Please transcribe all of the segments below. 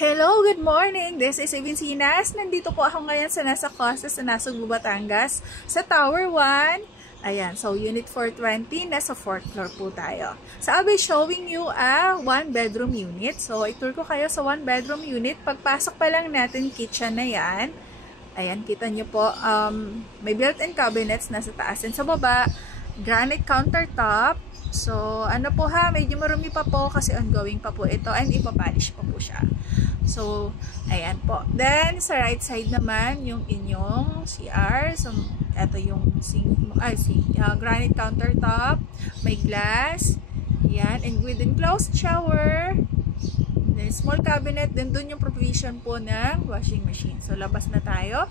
Hello, good morning! This is Evincinas. Nandito po ako ngayon sa nasa Costa sa Nasugbu, Batangas sa Tower 1. Ayan, so Unit 420, nasa 4th floor po tayo. So I'll be showing you a 1-bedroom unit. So i-tour ko kayo sa 1-bedroom unit. Pagpasok pa lang natin, kitchen na yan. Ayan, kita nyo po, may built-in cabinets nasa taas and sa baba. Granite countertop. So, ano po ha, medyo marumi pa po kasi ongoing pa po ito and ipapolish pa po siya. So, ayan po. Then, sa right side naman, yung inyong CR. So, ito yung granite countertop. May glass. Ayan. And with enclosed shower. Then, small cabinet. Then, dun yung provision po ng washing machine. So, labas na tayo.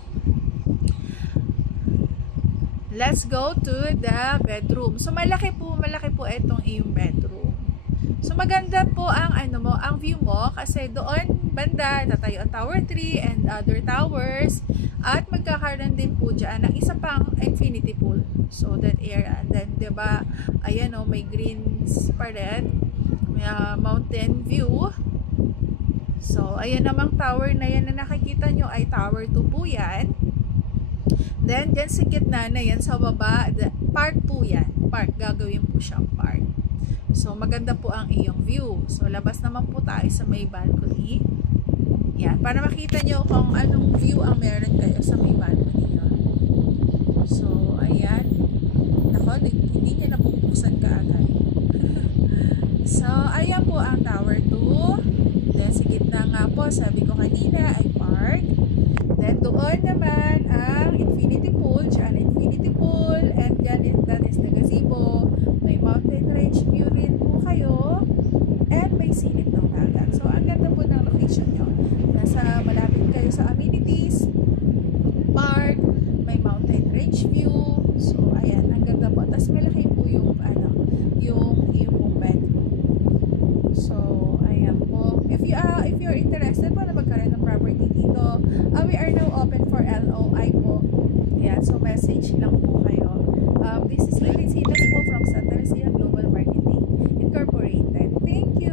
Let's go to the bedroom. So, malaki po itong iyong bedroom. So, maganda po ang ang view mo kasi doon banda tatayo ang Tower 3 and other towers at magkakaroon din po dyan ng isa pang infinity pool. So, that area. And then, diba, ayan o, may greens pa rin. May mountain view. So, ayan namang tower na yan na nakikita nyo ay Tower 2 po yan. Then, dyan sa gitna na yan, sa baba, park po yan. Park, gagawin po siyang park. So, maganda po ang iyong view. So, labas naman po tayo sa may balcony. Yan, para makita nyo kung anong view ang meron kayo sa may balcony nyo. So, ayan. Nako, hindi niya napupuksan kaagad. So, ayan po ang Tower 2. Then, sa gitna nga po, sabi ko kanina, ay park. Then, doon naman ang infinity pool. Diyan, infinity pool. And dyan, that is the gazebo. May mountain range view rin po kayo. And may silip ng dagat. So, ang ganda po ng location nyo. Nasa malapit kayo sa amenities. Park. May mountain range view. So, ayan. Ang ganda po. Tapos, malaki po yung, yung bedroom. So, ayan po. If you're interested po na magkaroon ng property dito, we are now open for LOI po. Ayan, so message lang po kayo. This is Lady Sinas po from Santa Lucia Global Marketing Incorporated. Thank you!